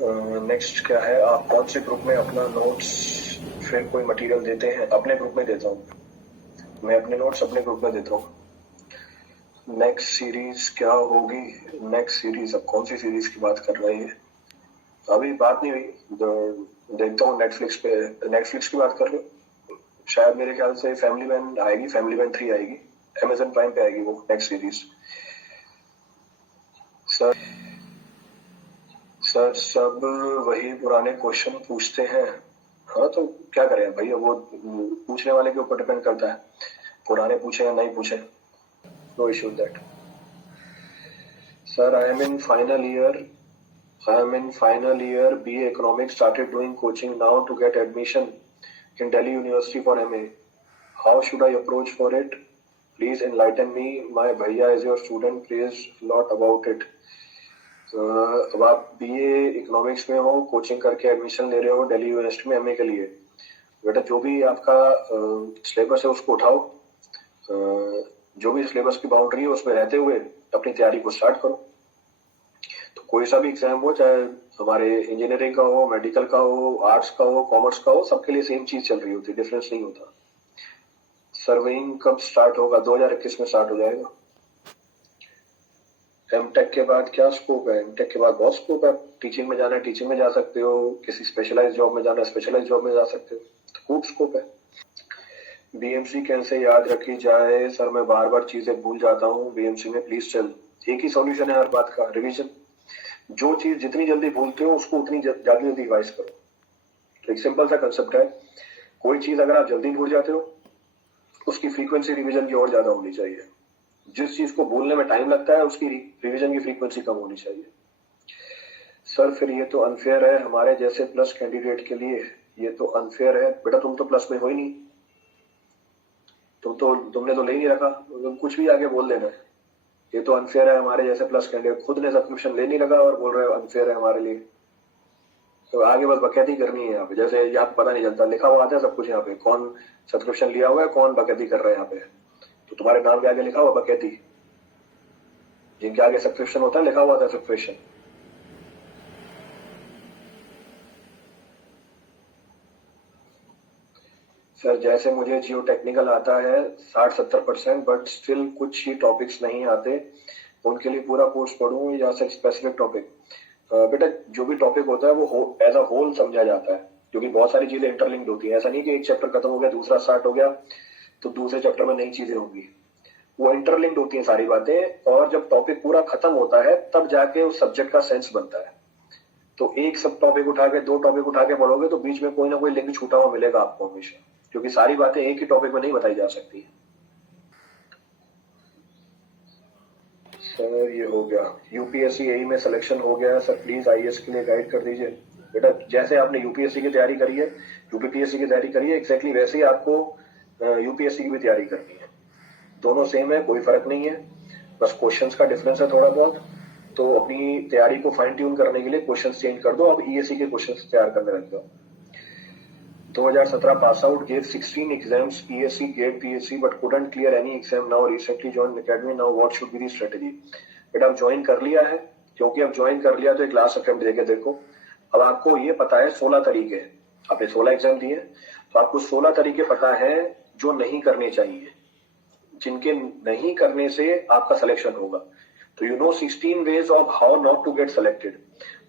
Next क्या है, आप कौन से ग्रुप में अपना नोट्स फिर कोई मटेरियल देते हैं? अपने ग्रुप में देता हूँ, मैं अपने नोट्स अपने ग्रुप में देता हूँ। नेक्स्ट सीरीज क्या होगी? नेक्स्ट सीरीज, अब कौन सी सीरीज की बात कर रहे हैं? अभी बात नहीं हुई, देखता हूँ नेटफ्लिक्स पे। नेटफ्लिक्स की बात कर रहे हो? शायद मेरे ख्याल से फैमिली मैन आएगी, फैमिली मैन 3 आएगी, अमेजन प्राइम पे आएगी वो नेक्स्ट सीरीज। सर सब वही पुराने क्वेश्चन पूछते हैं। हाँ तो क्या करें भैया, वो पूछने वाले के ऊपर डिपेंड करता है, पुराने पूछे या नहीं पूछे। No issue that. Sir I am in final year BA Economics, started doing coaching now to get admission in Delhi University for MA. How should I approach for it? Please enlighten me. My bhaiya is your student. Please lot about it. अब आप BA Economics में हो, coaching करके admission ले रहे हो Delhi university में MA के लिए। बेटा जो भी आपका सिलेबस है उसको उठाओ, जो भी सिलेबस की बाउंड्री है उसमें रहते हुए अपनी तैयारी को स्टार्ट करो। तो कोई सा भी एग्जाम हो, चाहे हमारे इंजीनियरिंग का हो, मेडिकल का हो, आर्ट्स का हो, कॉमर्स का हो, सबके लिए सेम चीज चल रही होती है, डिफरेंस नहीं होता। सर्वेइंग कब स्टार्ट होगा? 2021 में स्टार्ट हो जाएगा। एमटेक के बाद क्या स्कोप है? एमटेक के बाद बहुत स्कोप है। टीचिंग में जाना है टीचिंग में जा सकते हो, किसी स्पेशलाइज जॉब में जाना है स्पेशलाइज जॉब में जा सकते हो, तो खूब स्कोप है। BMC कैसे याद रखी जाए? सर मैं बार बार चीजें भूल जाता हूँ BMC में, प्लीज चल। एक ही सॉल्यूशन है हर बात का, रिवीजन। जो चीज जितनी जल्दी भूलते हो उसको उतनी जल्दी रिवाइज करो। तो एक सिंपल सा कंसेप्ट है, कोई चीज अगर आप जल्दी भूल जाते हो उसकी फ्रीक्वेंसी रिवीजन की और ज्यादा होनी चाहिए। जिस चीज को भूलने में टाइम लगता है उसकी रिवीजन की फ्रीक्वेंसी कम होनी चाहिए। सर फिर ये तो अनफेयर है हमारे जैसे प्लस कैंडिडेट के लिए, ये तो अनफेयर है। बेटा तुम तो प्लस में हो ही नहीं, तुमने तो ले ही नहीं रखा, कुछ भी आगे बोल देना है। ये तो अनफेयर है हमारे जैसे प्लस कैंडिडेट, खुद ने सब्सक्रिप्शन ले नहीं लगा और बोल रहे हो अनफेयर है हमारे लिए। तो आगे बस बकैती करनी है यहाँ पे, जैसे यहाँ पता नहीं चलता, लिखा हुआ आता है सब कुछ यहाँ पे, कौन सब्सक्रिप्शन लिया हुआ है, कौन बकैती कर रहा है यहाँ पे। तो तुम्हारे नाम के आगे लिखा हुआ बकैती, जिनके आगे सब्सक्रिप्शन होता है लिखा हुआ था सब्सक्रिप्शन। सर जैसे मुझे जियो टेक्निकल आता है 60-70%, बट स्टिल कुछ ही टॉपिक्स नहीं आते, उनके लिए पूरा कोर्स पढ़ूं या सिर्फ स्पेसिफिक टॉपिक? बेटा जो भी टॉपिक होता है वो एज अ होल समझा जाता है, क्योंकि बहुत सारी चीजें इंटरलिंक्ड होती है। ऐसा नहीं कि एक चैप्टर खत्म हो गया दूसरा स्टार्ट हो गया तो दूसरे चैप्टर में नई चीजें होंगी, वो इंटरलिंक्ड होती हैं सारी बातें। और जब टॉपिक पूरा खत्म होता है तब जाके उस सब्जेक्ट का सेंस बनता है। तो एक सब टॉपिक उठा के, 2 टॉपिक उठा के पढ़ोगे तो बीच में कोई ना कोई लिंक छूटा हुआ मिलेगा आपको हमेशा, क्योंकि सारी बातें एक ही टॉपिक में नहीं बताई जा सकती। सर ये हो गया, UPSC AE में सिलेक्शन हो गया सर, प्लीज IAS के लिए गाइड कर दीजिए। बेटा जैसे आपने UPSC की तैयारी करी है, UPPSC की तैयारी करी है, एग्जैक्टली वैसे ही आपको UPSC की भी तैयारी करनी है। दोनों सेम है, कोई फर्क नहीं है, बस क्वेश्चंस का डिफरेंस है थोड़ा बहुत। तो अपनी तैयारी को फाइन ट्यून करने के लिए क्वेश्चंस चेंज कर दो, अब ESE के क्वेश्चंस तैयार करने लग जाओ। 2017 pass out, gave 16 exams, ESE, gave PSC but couldn't clear any exam. Now recently joined academy. Now what should be the strategy? बेटा अब ज्वाइन कर लिया है, क्योंकि अब ज्वाइन कर लिया तो एक लास्ट अटेम्प्ट देके देखो। अब आपको ये पता है 16 तरीके, आपने 16 एग्जाम दिए तो आपको 16 तरीके पता है जो नहीं करने चाहिए, जिनके नहीं करने से आपका सिलेक्शन होगा। तो you know 16 ways of how not to get selected.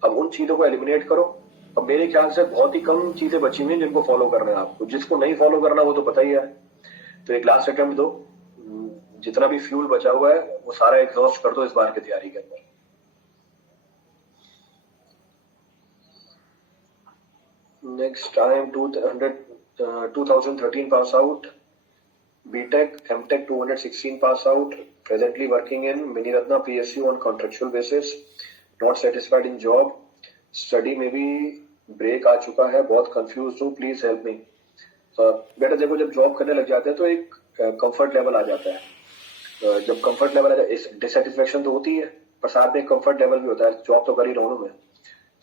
अब उन चीजों को एलिमिनेट करो। अब मेरे ख्याल से बहुत ही कम चीजें बची हुई हैं जिनको फॉलो करना है आपको, जिसको नहीं फॉलो करना वो तो पता ही है। तो एक लास्ट अटेम्प्ट दो, जितना भी फ्यूल बचा हुआ है वो सारा एग्जॉस्ट कर दो इस बार की तैयारी के अंदर। Next time 2013 pass out, BTech, MTech 216 pass out, presently working in Miniratna PSU on contractual basis, not satisfied in job, study में भी ब्रेक आ चुका है, बहुत कंफ्यूज हूँ, प्लीज हेल्प मी। बेटा देखो जब जॉब करने लग जाते हैं तो एक कंफर्ट लेवल आ जाता है। जब कंफर्ट लेवल आ जाए, डिससेटिस्फेक्शन तो होती है पर साथ में कंफर्ट लेवल भी होता है, जॉब तो कर ही रहा हूँ मैं,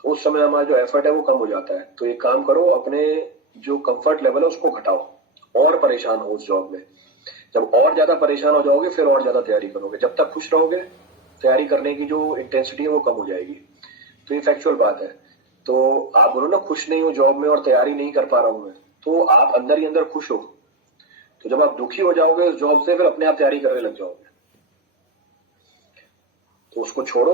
तो उस समय हमारा जो एफर्ट है वो कम हो जाता है। तो एक काम करो, अपने जो कंफर्ट लेवल है उसको घटाओ और परेशान हो उस जॉब में। जब और ज्यादा परेशान हो जाओगे फिर और ज्यादा तैयारी करोगे, जब तक खुश रहोगे तैयारी करने की जो इंटेंसिटी है वो कम हो जाएगी। तो ये फैक्चुअल बात है। तो आप बोलो ना खुश नहीं हो जॉब में और तैयारी नहीं कर पा रहा हूं मैं, तो आप अंदर ही अंदर खुश हो। तो जब आप दुखी हो जाओगे उस जॉब से, फिर अपने आप तैयारी करने लग जाओगे। तो उसको छोड़ो,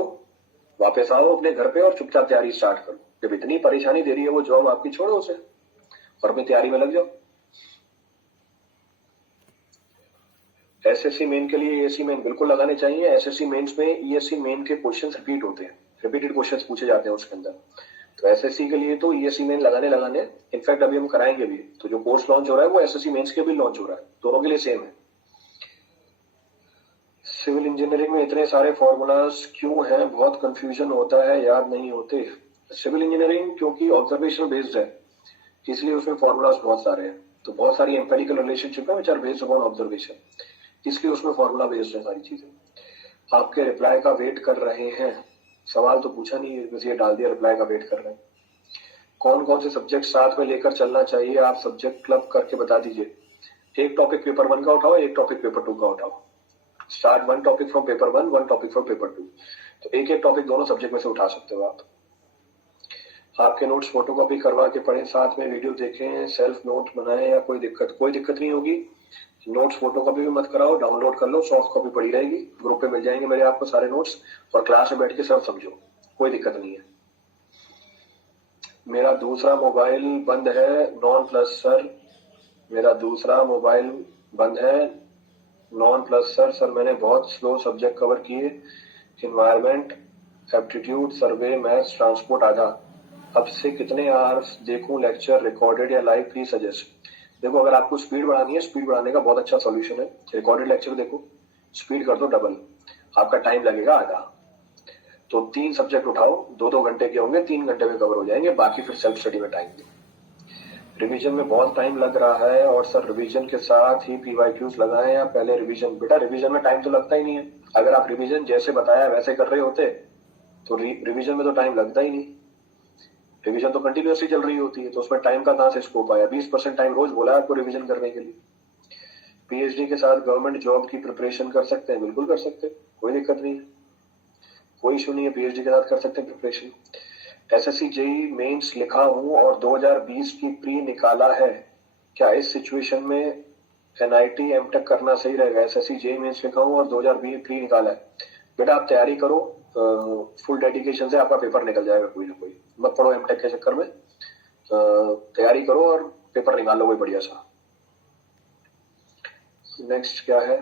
वापस आओ अपने घर पे और चुपचाप तैयारी स्टार्ट करो। जब इतनी परेशानी दे रही है वो जॉब आपकी, छोड़ो उसे और अपनी तैयारी में लग जाओ। एसएससी मेन के लिए ईएससी मेन बिल्कुल लगाने चाहिए। एसएससी मेंस में ईएससी मेन के क्वेश्चंस रिपीट होते हैं, रिपीटेड क्वेश्चंस पूछे जाते हैं उसके अंदर। तो एसएससी के लिए तो ईएससी मेन लगाने इनफैक्ट अभी हम कराएंगे भी। तो जो कोर्स लॉन्च हो रहा है वो एसएससी मेंस के भी लॉन्च हो रहा है, दोनों के लिए सेम है। सिविल इंजीनियरिंग में इतने सारे फॉर्मूलाज क्यों हैं, बहुत कंफ्यूजन होता है, याद नहीं होते। सिविल इंजीनियरिंग क्योंकि ऑब्जर्वेशन बेस्ड है, इसलिए उसमें फॉर्मूलाज बहुत सारे हैं। तो बहुत सारी एम्पेरिकल रिलेशनशिप है which are based upon observation, इसलिए उसमें फॉर्मूला बेस्ड है सारी चीजें। आपके रिप्लाई का वेट कर रहे हैं। सवाल तो पूछा नहीं है, बस ये डाल दिया रिप्लाई का वेट कर रहे हैं। कौन कौन से सब्जेक्ट साथ में लेकर चलना चाहिए, आप सब्जेक्ट क्लब करके बता दीजिए। एक टॉपिक पेपर 1 का उठाओ, एक टॉपिक पेपर 2 का उठाओ। Start 1 topic from paper 1, 1 topic from paper 2। तो एक एक टॉपिक दोनों सब्जेक्ट में से उठा सकते हो आप। आपके नोट्स फोटोकॉपी करवा के पढ़ें, साथ में वीडियो देखें, सेल्फ नोट बनाएं या कोई दिक्कत नहीं होगी। नोट्स फोटोकॉपी भी मत कराओ, डाउनलोड कर लो, सॉफ्ट कॉपी पड़ी रहेगी, ग्रुप पे मिल जाएंगे मेरे आपको सारे नोट्स, और क्लास में बैठ के सब समझो, कोई दिक्कत नहीं है। मेरा दूसरा मोबाइल बंद है नॉन प्लस सर, मेरा दूसरा मोबाइल बंद है नॉन प्लस सर मैंने बहुत स्लो सब्जेक्ट कवर किए, इन्वायरमेंट, एप्टीट्यूड, सर्वे, मैथ्स, ट्रांसपोर्ट आधा। अब से कितने आवर्स देखूं लेक्चर, रिकॉर्डेड या लाइव, प्लीज सजेस्ट। देखो अगर आपको स्पीड बढ़ानी है, स्पीड बढ़ाने का बहुत अच्छा सॉल्यूशन है, रिकॉर्डेड लेक्चर देखो, स्पीड कर दो डबल, आपका टाइम लगेगा आधा। तो 3 सब्जेक्ट उठाओ, 2-2 घंटे के होंगे, 3 घंटे में कवर हो जाएंगे, बाकी फिर सेल्फ स्टडी में टाइम दो। रिवीजन में बहुत टाइम लग रहा है और सर रिवीजन के साथ ही पीवाईक्यूज लगाएं या पहले रिवीजन। बेटा रिवीजन में टाइम तो लगता ही नहीं है, अगर आप रिवीजन जैसे बताया वैसे कर रहे होते तो रिवीजन में तो टाइम लगता ही नहीं। रिवीजन तो कंटिन्यूसली चल रही होती है, तो उसमें टाइम का कहां से स्कोप आया। 20% टाइम रोज बोला है आपको रिवीजन करने के लिए। पीएचडी के साथ गवर्नमेंट जॉब की प्रिपरेशन कर सकते हैं, बिल्कुल कर सकते हैं, कोई दिक्कत नहीं है, कोई इशू नहीं है, पीएचडी के साथ कर सकते हैं प्रिपरेशन। एसएससी जेई मेंस लिखा हूं और 2020 की प्री निकाला है, क्या इस सिचुएशन में एनआईटी एमटेक करना सही रहेगा। एसएससी जेई मेंस लिखा हूं और 2020 प्री निकाला है, बेटा आप तैयारी करो, फुल डेडिकेशन से आपका पेपर निकल जाएगा कोई ना कोई, मत पढ़ो एमटेक के चक्कर में, तैयारी करो और पेपर निकाल लो कोई बढ़िया सा। नेक्स्ट क्या है,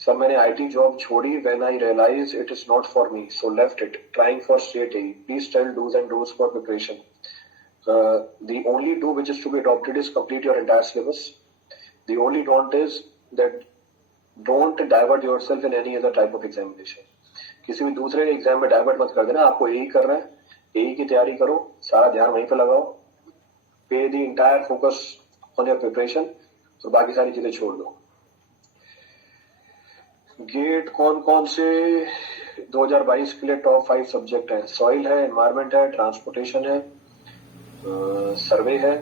सर मैंने आईटी जॉब छोड़ी, when I realize it is not for me so left it, trying for state AE, please tell dos and don'ts for preparation. The only do which is to be adopted is complete your entire syllabus. The only don't is that don't divert yourself in any other type of examination. किसी भी दूसरे exam में divert मत कर देना, आपको यही करना है, यही की तैयारी करो, सारा ध्यान वहीं पे लगाओ, पे the entire focus on your preparation, और बाकी सारी चीजें छोड़ दो। गेट कौन कौन से 2022 के लिए टॉप 5 सब्जेक्ट हैं, सॉइल है, एनवायरमेंट है, ट्रांसपोर्टेशन है, सर्वे है,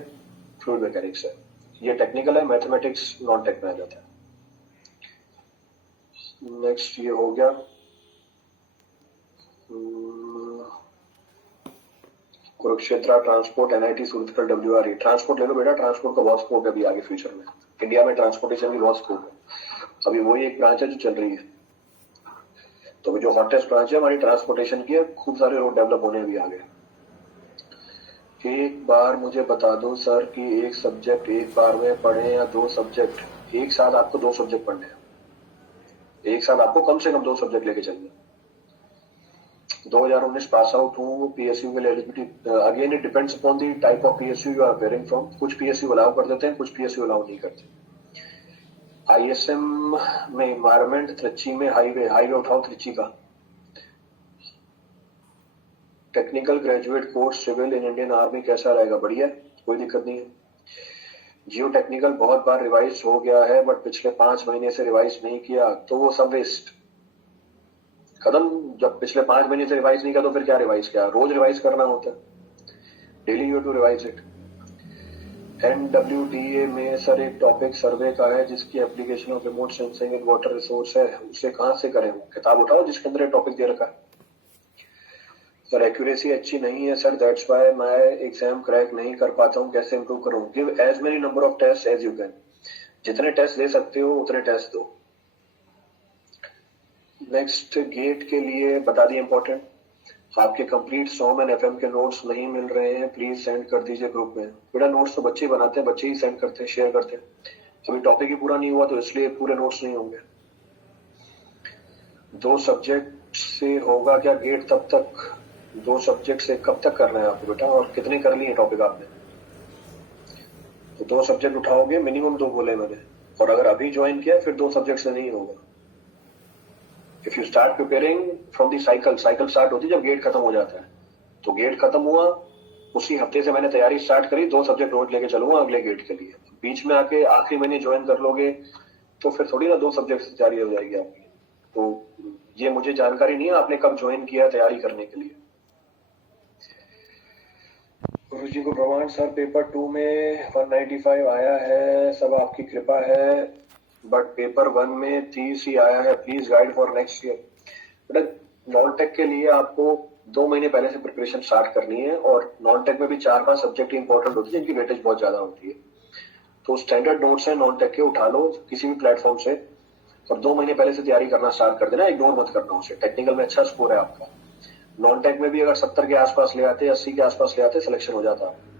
फ्लूइड मैकेनिक्स है। ये टेक्निकल है, मैथमेटिक्स नॉन टेक में आ जाता है। नेक्स्ट ये हो गया, Kurukshetra transport, NIT Suratgarh, WRE. Transport ले लो बेटा, ट्रांसपोर्ट का बहुत स्कोप है अभी आगे फ्यूचर में, इंडिया में ट्रांसपोर्टेशन की बहुत स्कोप है। अभी वही एक ब्रांच है जो चल रही है, तो जो हॉटेस्ट ब्रांच है हमारी ट्रांसपोर्टेशन की है, खूब सारे रोड डेवलप होने अभी आगे। एक बार मुझे बता दो सर कि एक सब्जेक्ट एक बार में पढ़े या 2 सब्जेक्ट एक साथ, आपको 2 सब्जेक्ट पढ़ने हैं, एक साथ आपको कम से कम 2 सब्जेक्ट लेके चलने। 2019 पास आउट हूँ, पीएसयू के लिए eligibility, again it depends upon the type of PSU you are appearing from. कुछ पीएसयू अलाउ कर देते हैं, कुछ पीएसयू अलाउ नहीं करते। आईएसएम में एनवायरमेंट, त्रिची में हाईवे उठाओ त्रिची का। Technical graduate course civil in Indian army कैसा रहेगा, बढ़िया, कोई दिक्कत नहीं है। जियो टेक्निकल बहुत बार रिवाइज हो गया है बट पिछले 5 महीने से रिवाइज नहीं किया, तो वो सब वेस्ट खत्म। जब पिछले 5 महीने से रिवाइज नहीं किया तो फिर क्या रिवाइज किया, रोज रिवाइज करना होता है, daily you to revise it. NWDA में सर एक टॉपिक सर्वे का है जिसकी application of remote sensing in water resource है, उसे कहां से करें, किताब उठाओ जिसके अंदर टॉपिक दे रखा है। और एक्यूरेसी अच्छी नहीं है सर, दैट्स व्हाई मैं एग्जाम क्रैक नहीं कर पाता हूँ, कैसे इंप्रूव करूँ? Give as many number of test as you can, जितने टेस्ट दे सकते हो उतने टेस्ट दो। नेक्स्ट गेट के लिए बता दिए इंपॉर्टेंट, आपके कंप्लीट सॉम एंड एफएम के नोट्स नहीं मिल रहे हैं, प्लीज सेंड कर दीजिए ग्रुप में। बेटा नोट्स तो बच्चे ही बनाते हैं, बच्चे ही सेंड करते हैं, शेयर करते हैं। अभी टॉपिक ही पूरा नहीं हुआ तो इसलिए पूरे नोट्स नहीं होंगे। 2 सब्जेक्ट से होगा क्या गेट तब तक? 2 सब्जेक्ट से कब तक करना है आपको बेटा, और कितने कर लिए टॉपिक आपने? तो 2 सब्जेक्ट उठाओगे, मिनिमम 2 बोले मैंने, और अगर अभी ज्वाइन किया फिर 2 सब्जेक्ट से नहीं होगा। If you start preparing from the cycle start होती है जब गेट खत्म हो जाता है, तो गेट खत्म हुआ उसी हफ्ते से मैंने तैयारी स्टार्ट करी, 2 सब्जेक्ट नोट लेके चलूंगा अगले गेट के लिए। बीच में आके आखिरी महीने ज्वाइन कर लोगे तो फिर थोड़ी ना 2 सब्जेक्ट से तैयारी हो जाएगी आपकी। तो ये मुझे जानकारी नहीं है आपने कब ज्वाइन किया तैयारी करने के लिए। गुरु जी को प्रमाण सर, पेपर 2 में 195 आया है, सब आपकी कृपा है, बट पेपर 1 में 30 ही आया है, please guide for next year. बेटा नॉन टेक के लिए आपको 2 महीने पहले से प्रिपरेशन स्टार्ट करनी है, और नॉन टेक में भी 4-5 सब्जेक्ट इंपॉर्टेंट होती है जिनकी वेटेज बहुत ज्यादा होती है। तो स्टैंडर्ड नोट्स है नॉन टेक के, उठा लो किसी भी प्लेटफॉर्म से, और 2 महीने पहले से तैयारी करना स्टार्ट कर देना, इग्नोर मत करना उसे। टेक्निकल में अच्छा स्कोर है आपका, नॉन टेक में भी अगर 70 के आसपास ले आते, 80 के आसपास ले आते, सिलेक्शन हो जाता है।